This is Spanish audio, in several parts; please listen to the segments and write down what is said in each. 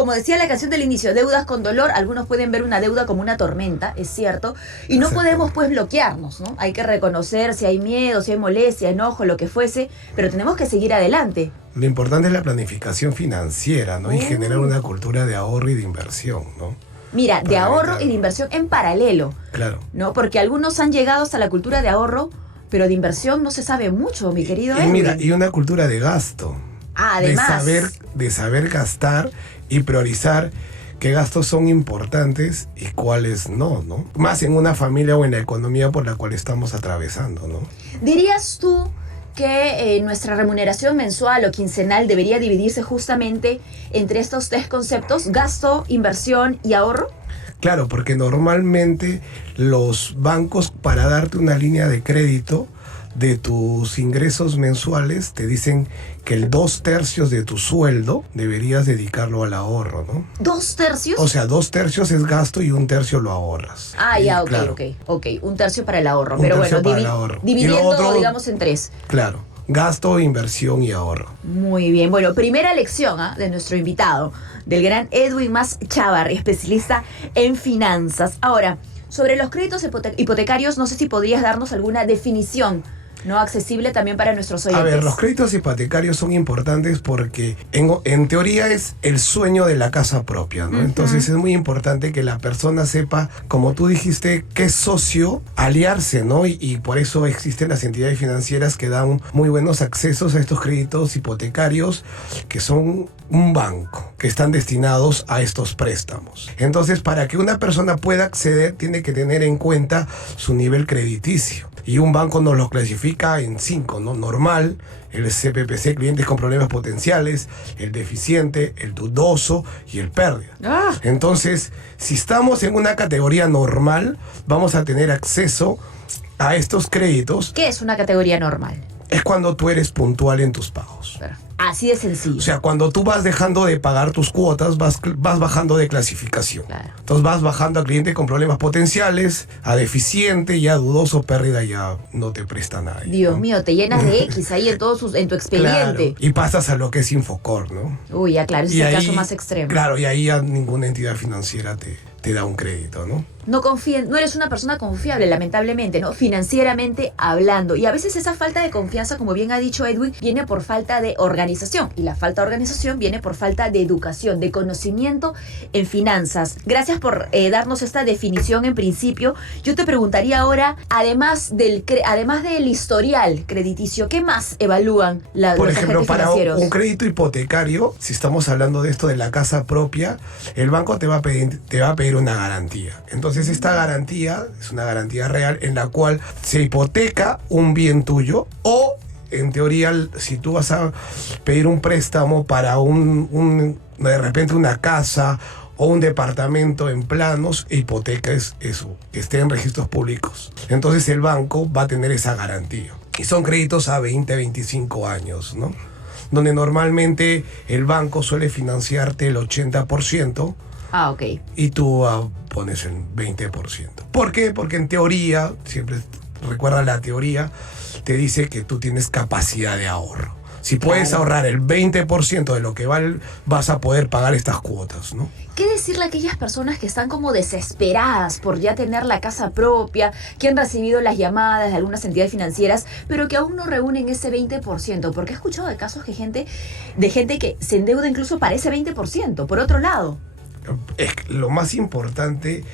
como decía la canción del inicio, deudas con dolor, algunos pueden ver una deuda como una tormenta, es cierto, y no podemos pues bloquearnos, ¿no? Hay que reconocer si hay miedo, si hay molestia, enojo, lo que fuese, pero tenemos que seguir adelante. Lo importante es la planificación financiera, ¿no? Y generar una cultura de ahorro y de inversión, ¿no? Mira, de ahorro y de inversión en paralelo. Claro. ¿No? Porque algunos han llegado hasta la cultura de ahorro, pero de inversión no se sabe mucho, mi querido Y Edwin. mira, y una cultura de gasto. Además. De saber gastar y priorizar qué gastos son importantes y cuáles no, ¿no? Más en una familia o en la economía por la cual estamos atravesando, ¿no? ¿Dirías tú que nuestra remuneración mensual o quincenal debería dividirse justamente entre estos tres conceptos, gasto, inversión y ahorro? Claro, porque normalmente los bancos, para darte una línea de crédito de tus ingresos mensuales, te dicen que el 2/3 de tu sueldo deberías dedicarlo al ahorro, ¿no? ¿2/3? O sea, 2/3 es gasto y 1/3 lo ahorras. Ah, ya, ok, claro. ok. 1/3 para el ahorro. Un Pero tercio bueno, para el ahorro. dividiendo, Y lo otro, digamos, en tres. Claro, gasto, inversión y ahorro. Muy bien. Bueno, primera lección de nuestro invitado, del gran Edwin Mas Chávarri, especialista en finanzas. Ahora, sobre los créditos hipotecarios, no sé si podrías darnos alguna definición, ¿no? Accesible también para nuestros oyentes. A ver, los créditos hipotecarios son importantes porque en teoría es el sueño de la casa propia, ¿no? Entonces es muy importante que la persona sepa, como tú dijiste, qué socio aliarse, ¿no? Y por eso existen las entidades financieras que dan muy buenos accesos a estos créditos hipotecarios, que son un banco, que están destinados a estos préstamos. Entonces, para que una persona pueda acceder, tiene que tener en cuenta su nivel crediticio. Y un banco nos lo clasifica en 5, ¿no? Normal, el CPPC, clientes con problemas potenciales, el deficiente, el dudoso y el pérdida. Entonces, si estamos en una categoría normal, vamos a tener acceso a estos créditos. ¿Qué es una categoría normal? Es cuando tú eres puntual en tus pagos. Así de sencillo. O sea, cuando tú vas dejando de pagar tus cuotas, vas bajando de clasificación. Claro. Entonces vas bajando a cliente con problemas potenciales, a deficiente, ya dudoso, pérdida, ya no te presta nada. Dios ¿no? mío, te llenas de X ahí en tu expediente. Claro, y pasas a lo que es Infocor, ¿no? Uy, ya claro, ese es el caso más extremo. Claro, y ahí ya ninguna entidad financiera te da un crédito, ¿no? No eres una persona confiable, lamentablemente, ¿no? Financieramente hablando. Y a veces esa falta de confianza, como bien ha dicho Edwin, viene por falta de organización. Y la falta de organización viene por falta de educación, de conocimiento en finanzas. Gracias por darnos esta definición en principio. Yo te preguntaría ahora, además del historial crediticio, ¿qué más evalúan Por los ejemplo, agentes para financieros? un crédito hipotecario, si estamos hablando de esto de la casa propia, el banco te va a pedir una garantía. Entonces esta garantía es una garantía real en la cual se hipoteca un bien tuyo, o en teoría, si tú vas a pedir un préstamo para de repente una casa o un departamento en planos, hipoteca es eso, que esté en registros públicos. Entonces el banco va a tener esa garantía. Y son créditos a 20, 25 años, ¿no? Donde normalmente el banco suele financiarte el 80%. Ah, ok. Y tú pones el 20%. ¿Por qué? Porque en teoría, siempre recuerda la teoría, te dice que tú tienes capacidad de ahorro. Si puedes ahorrar el 20% de lo que vale, vas a poder pagar estas cuotas, ¿no? ¿Qué decirle a aquellas personas que están como desesperadas por ya tener la casa propia, que han recibido las llamadas de algunas entidades financieras, pero que aún no reúnen ese 20%? Porque he escuchado de casos de gente que se endeuda incluso para ese 20%, por otro lado. Es lo más importante,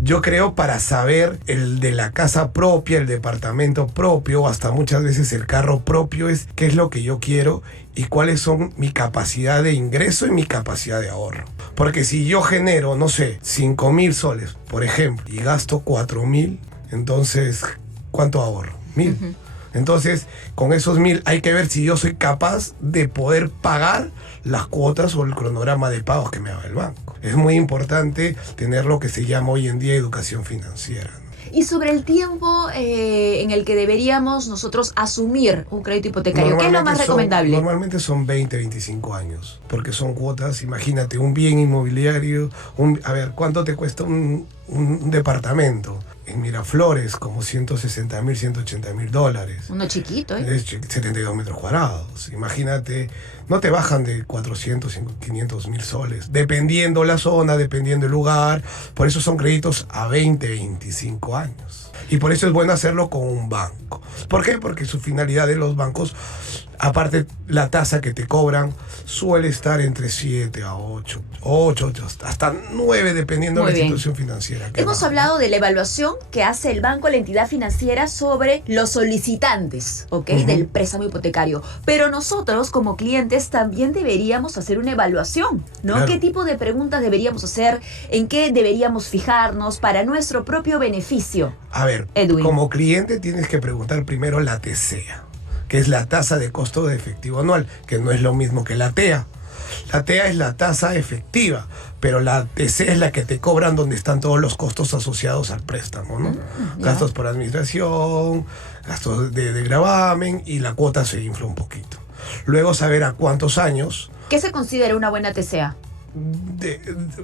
yo creo, para saber el de la casa propia, el departamento propio, hasta muchas veces el carro propio, es qué es lo que yo quiero y cuáles son mi capacidad de ingreso y mi capacidad de ahorro. Porque si yo genero, no sé, 5.000 soles, por ejemplo, y gasto 4.000, entonces, ¿cuánto ahorro? 1.000. Entonces, con esos 1.000 hay que ver si yo soy capaz de poder pagar las cuotas o el cronograma de pagos que me da el banco. Es muy importante tener lo que se llama hoy en día educación financiera, ¿no? Y sobre el tiempo en el que deberíamos nosotros asumir un crédito hipotecario, ¿qué es lo más recomendable? Normalmente son 20, 25 años, porque son cuotas, imagínate, un bien inmobiliario, a ver, ¿cuánto te cuesta un un departamento en Miraflores como 160.000, $180.000. Uno chiquito, ¿eh? Es 72 metros cuadrados. Imagínate, no te bajan de 400, 500 mil soles, dependiendo la zona, dependiendo el lugar. Por eso son créditos a 20, 25 años. Y por eso es bueno hacerlo con un banco. ¿Por qué? Porque su finalidad de los bancos, aparte la tasa que te cobran, suele estar entre 7 a 8, hasta 9, dependiendo de Muy la bien. institución financiera. Hemos hablado de la evaluación que hace el banco, la entidad financiera, sobre los solicitantes, ¿ok? Del préstamo hipotecario. Pero nosotros, como clientes, también deberíamos hacer una evaluación, ¿no? Claro. ¿Qué tipo de preguntas deberíamos hacer? ¿En qué deberíamos fijarnos para nuestro propio beneficio? A ver, Edwin. como cliente tienes que preguntar primero la TCEA, que es la tasa de costo de efectivo anual, que no es lo mismo que la TEA. La TEA es la tasa efectiva, pero la TCEA es la que te cobran donde están todos los costos asociados al préstamo, ¿no? Ya. Gastos por administración, gastos de gravamen, y la cuota se infla un poquito. Luego saber a cuántos años. ¿Qué se considera una buena TCA?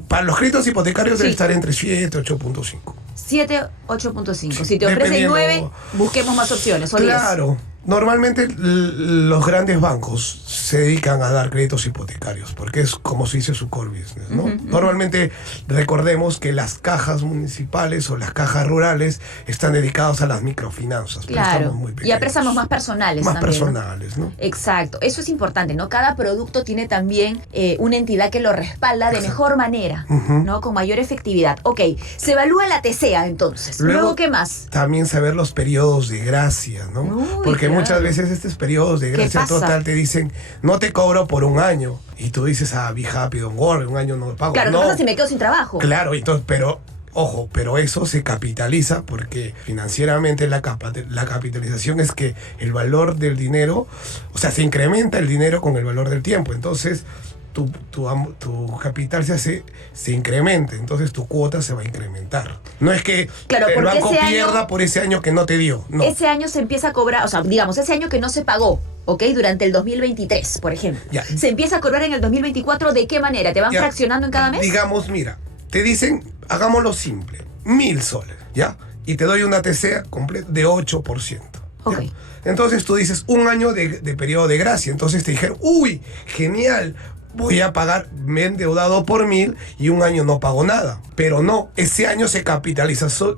Para los créditos hipotecarios debe Sí. estar entre 7 y 8.5. 7, 8.5. Sí, Si te ofrecen dependiendo. 9, busquemos más opciones. O 10. Claro. Normalmente los grandes bancos se dedican a dar créditos hipotecarios, porque es como se dice su core business, ¿no? Normalmente recordemos que las cajas municipales o las cajas rurales están dedicadas a las microfinanzas. Claro. préstamos muy Y a pequeños. préstamos más personales Más también, ¿no? personales, ¿no? Exacto, eso es importante, ¿no? Cada producto tiene también una entidad que lo respalda de Exacto. mejor manera, Ujú. ¿no? Con mayor efectividad. Ok, se evalúa la TCEA entonces. Luego, ¿qué más? También saber los periodos de gracia, ¿no? Uy, Porque claro. muchas veces estos periodos de ¿Qué gracia pasa? total te dicen, no te cobro por un año. Y tú dices, be happy, don't worry, un año no lo pago. Claro, no, ¿qué pasa si me quedo sin trabajo? Claro, entonces, pero ojo, pero eso se capitaliza porque financieramente la capitalización es que el valor del dinero, o sea, se incrementa el dinero con el valor del tiempo. Entonces, tu capital se incrementa, entonces tu cuota se va a incrementar. No es que Claro, el porque banco ese año- pierda por ese año que no te dio. No. Ese año se empieza a cobrar, o sea, digamos, ese año que no se pagó, ¿ok? Durante el 2023, por ejemplo. Ya. Se empieza a cobrar en el 2024, ¿de qué manera? ¿Te van Ya, fraccionando en cada mes? Digamos, mira, te dicen, hagámoslo simple, 1.000 soles, ¿ya? Y te doy una TCEA completa de 8%. ¿ya? Ok. Entonces tú dices, un año de periodo de gracia. Entonces te dijeron, uy, genial, voy a pagar, me he endeudado por 1.000 y un año no pago nada. Pero no, ese año se capitalizó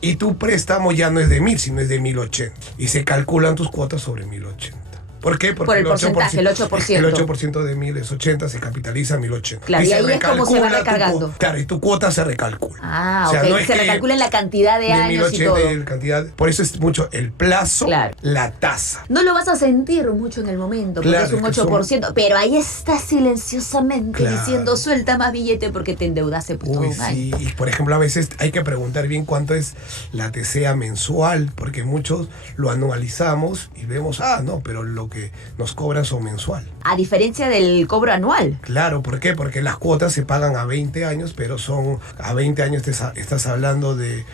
y tu préstamo ya no es de 1.000, sino es de 1.080. Y se calculan tus cuotas sobre 1.080. ¿Por qué? Porque Por el porcentaje, el 8%. El 8% de 1.000 es 80, se capitaliza 1.080. Claro, y se ahí es como se va recalcula tu recargando. Claro, y tu cuota se recalcula. Ah, O sea, ok. no es Se que recalcula en la cantidad de años y 1.080 todo. y cantidad. Por eso es mucho el plazo, Claro. la tasa. No lo vas a sentir mucho en el momento, porque Claro, es un es que 8%, pero ahí está silenciosamente Claro. diciendo suelta más billete porque te endeudaste por todo Uy, un año. sí, y por ejemplo a veces hay que preguntar bien cuánto es la TCEA mensual, porque muchos lo anualizamos y vemos, no, pero lo que nos cobran son mensual. A diferencia del cobro anual. Claro, ¿por qué? Porque las cuotas se pagan a 20 años, pero son a 20 años estás hablando de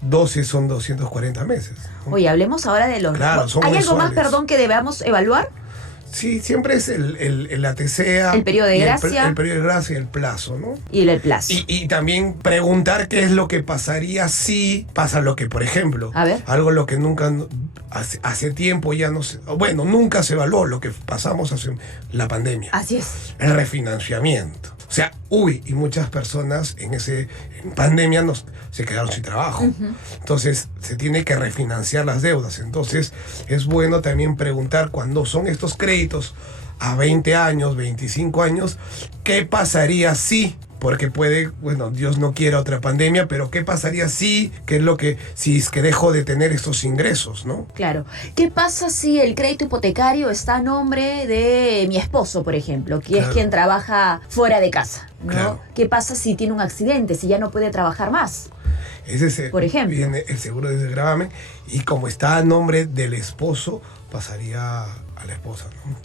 12, son 240 meses. ¿no? Oye, hablemos ahora de los... Claro, son ¿Hay algo más, mensuales. perdón, que debamos evaluar? Sí, siempre es la TCEA. El periodo de y gracia. El periodo de gracia y el plazo, ¿no? Y el plazo. Y también preguntar qué es lo que pasaría si pasa lo que, por ejemplo, A ver. algo lo que nunca, hace tiempo ya no se, bueno, nunca se evaluó lo que pasamos hace la pandemia. Así es. El refinanciamiento. O sea, y muchas personas en pandemia se quedaron sin trabajo. Entonces, se tiene que refinanciar las deudas. Entonces, es bueno también preguntar cuando son estos créditos a 20 años, 25 años, ¿qué pasaría si? Porque Dios no quiera otra pandemia, pero ¿qué pasaría si es que dejo de tener estos ingresos, ¿no? Claro. ¿Qué pasa si el crédito hipotecario está a nombre de mi esposo, por ejemplo, que es Claro. quien trabaja fuera de casa, ¿no? Claro. ¿Qué pasa si tiene un accidente, si ya no puede trabajar más? Por ejemplo. Viene el seguro de desgravamen y como está a nombre del esposo, pasaría a la esposa, ¿no?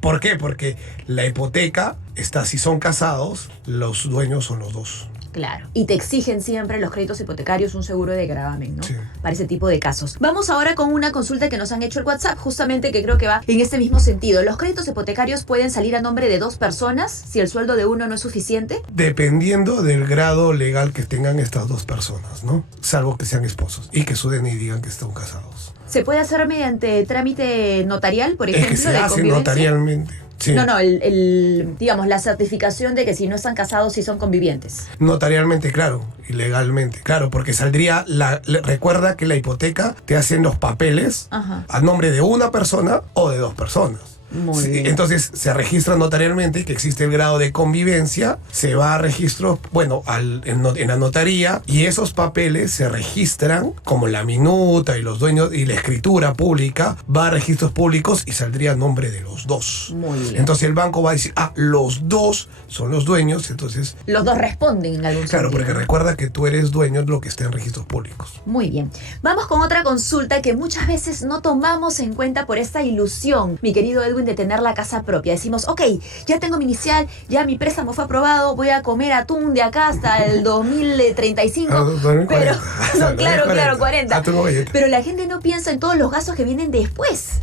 ¿Por qué? Porque la hipoteca si son casados, los dueños son los dos. Claro. Y te exigen siempre los créditos hipotecarios un seguro de gravamen, ¿no? Sí. Para ese tipo de casos. Vamos ahora con una consulta que nos han hecho el WhatsApp, justamente que creo que va en este mismo sentido. ¿Los créditos hipotecarios pueden salir a nombre de dos personas si el sueldo de uno no es suficiente? Dependiendo del grado legal que tengan estas dos personas, ¿no? Salvo que sean esposos y que su DNI digan que están casados. ¿Se puede hacer mediante trámite notarial, por ejemplo, Es que se de hace convivencia? notarialmente. Sí. No, digamos, la certificación de que si no están casados, sí son convivientes. Notarialmente, claro, y legalmente, claro, porque saldría, recuerda que la hipoteca te hacen los papeles Ajá. a nombre de una persona o de dos personas. Muy Sí, bien. entonces se registra notarialmente que existe el grado de convivencia, se va a registro, bueno, en la notaría, y esos papeles se registran como la minuta y los dueños y la escritura pública va a registros públicos y saldría a nombre de los dos. Muy bien. Entonces el banco va a decir, los dos son los dueños, entonces Los dos responden en algún claro, sentido. porque recuerda que tú eres dueño de lo que está en registros públicos. Muy bien. Vamos con otra consulta que muchas veces no tomamos en cuenta por esta ilusión, mi querido Edwin, de tener la casa propia. Decimos, ok, ya tengo mi inicial, ya mi préstamo fue aprobado, voy a comer atún de acá hasta el 2035. 2040. Pero, Hasta no, claro, 2040. 40. Atún o galleta. Pero la gente no piensa en todos los gastos que vienen después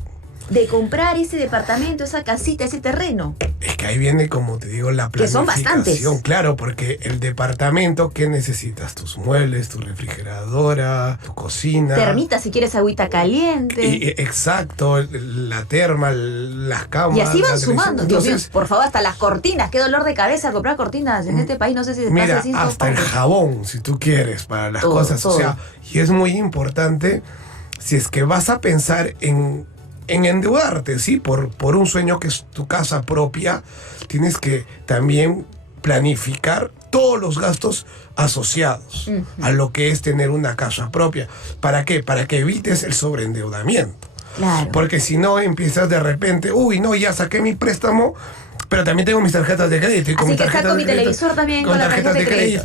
de comprar ese departamento, esa casita, ese terreno. Es que ahí viene, como te digo, la Que son planificación. bastantes. Claro, porque el departamento, ¿qué necesitas? Tus muebles, tu refrigeradora, tu cocina. Termita si quieres agüita caliente. Exacto, la terma, las camas. Y así van la televisión. sumando. Dios mío, Entonces, por favor, hasta las cortinas. Qué dolor de cabeza comprar cortinas en este país. No sé si se mira, pasa sin hasta el soporte. jabón, si tú quieres, para las Todo, cosas. todo. O sea, y es muy importante, si es que vas a pensar en endeudarte, ¿sí? Por un sueño que es tu casa propia, tienes que también planificar todos los gastos asociados a lo que es tener una casa propia. ¿Para qué? Para que evites el sobreendeudamiento. Claro. Porque si no, empiezas de repente, no, ya saqué mi préstamo, pero también tengo mis tarjetas de crédito. Y Así mis que tarjetas saco de mi crédito, televisor también con la tarjeta de crédito.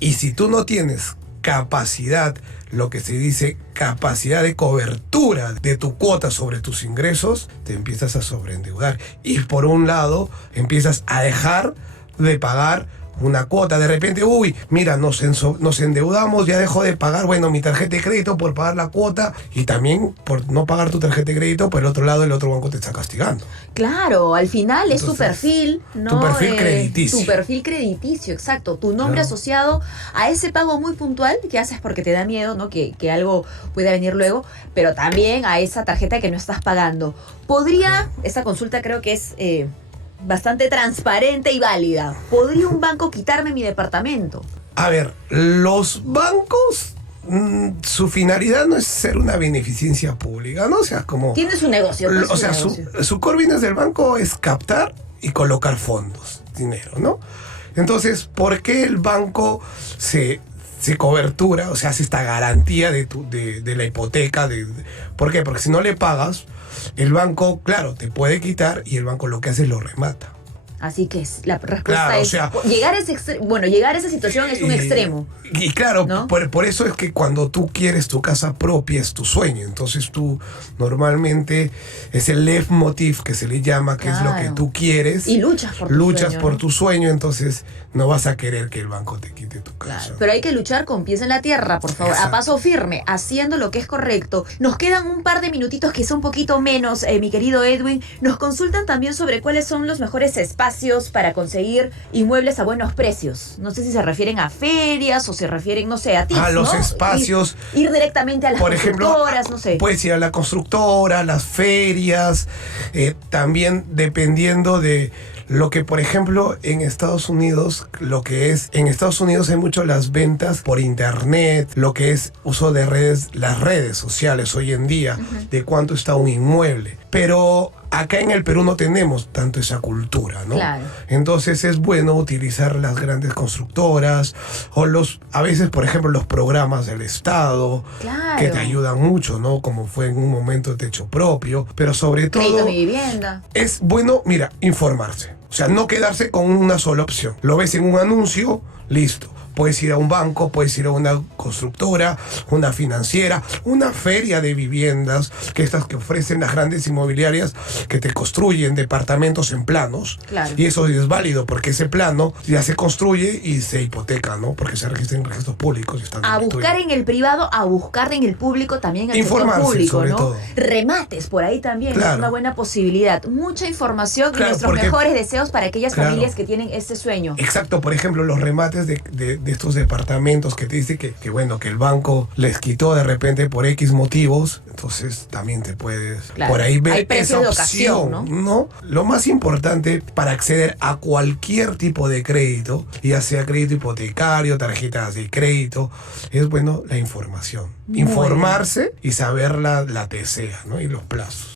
Y si tú no tienes capacidad, lo que se dice capacidad de cobertura de tu cuota sobre tus ingresos, te empiezas a sobreendeudar. Y por un lado, empiezas a dejar de pagar una cuota. De repente, mira, nos endeudamos, ya dejo de pagar, mi tarjeta de crédito por pagar la cuota, y también por no pagar tu tarjeta de crédito, por el otro lado, el otro banco te está castigando. Claro, al final es tu Entonces, perfil, ¿no? tu perfil crediticio. Tu perfil crediticio, exacto. Tu nombre Claro. asociado a ese pago muy puntual que haces porque te da miedo, ¿no? Que algo pueda venir luego, pero también a esa tarjeta que no estás pagando. Esta consulta creo que es bastante transparente y válida. ¿Podría un banco quitarme mi departamento? A ver, los bancos, su finalidad no es ser una beneficencia pública, ¿no? O sea, como... Tiene su negocio. pues, O sea, su negocio. su core business del banco es captar y colocar fondos, dinero, ¿no? Entonces, ¿por qué el banco se cobertura, o sea, hace esta garantía de la hipoteca? ¿Por qué? Porque si no le pagas, el banco, claro, te puede quitar, y el banco lo que hace es lo remata. Así que la respuesta Claro, o es... sea, llegar a esa situación es un extremo. Y claro, ¿no? por eso es que cuando tú quieres tu casa propia es tu sueño. Entonces tú normalmente es el leitmotiv que se le llama, que es lo que Claro. tú quieres. Y luchas por tu Luchas sueño, por ¿no? tu sueño, entonces no vas a querer que el banco te quite tu casa. Claro, pero hay que luchar con pies en la tierra, por favor, Exacto. a paso firme, haciendo lo que es correcto. Nos quedan un par de minutitos que son un poquito menos, mi querido Edwin. Nos consultan también sobre cuáles son los mejores espacios para conseguir inmuebles a buenos precios. No sé si se refieren a ferias o se refieren, no sé, a tips, A los ¿no? espacios. Ir directamente a las Por ejemplo, constructoras, no sé. puedes ir a la constructora, las ferias, también dependiendo de lo que, por ejemplo, en Estados Unidos, en Estados Unidos hay mucho las ventas por internet, lo que es uso de las redes sociales hoy en día, de cuánto está un inmueble. Pero acá en el Perú no tenemos tanto esa cultura, ¿no? Claro. Entonces es bueno utilizar las grandes constructoras o a veces, por ejemplo, los programas del Estado, Claro. que te ayudan mucho, ¿no? Como fue en un momento Techo Propio, pero sobre Crédito todo a mi vivienda. es bueno, mira, informarse. O sea, no quedarse con una sola opción. Lo ves en un anuncio, listo. Puedes ir a un banco, puedes ir a una constructora, una financiera, una feria de viviendas, que estas que ofrecen las grandes inmobiliarias que te construyen departamentos en planos. Claro. Y eso es válido porque ese plano ya se construye y se hipoteca, ¿no? Porque se registra en registros públicos y están A en el buscar tuyo. en el privado, a buscar en el público también, en el sector Informarse, público, sobre ¿no? todo. Remates por ahí también, Claro. es una buena posibilidad. Mucha información y Claro, nuestros porque- mejores deseos para aquellas Claro. familias que tienen este sueño. Exacto, por ejemplo, los remates de estos departamentos que te dice que, bueno, que el banco les quitó de repente por X motivos, entonces también te puedes Claro. por ahí ver Hay precio esa de ocasión, opción, ¿no? Lo más importante para acceder a cualquier tipo de crédito, ya sea crédito hipotecario, tarjetas de crédito, es bueno la información. Muy Informarse y saber la TCA, ¿no? Y los plazos.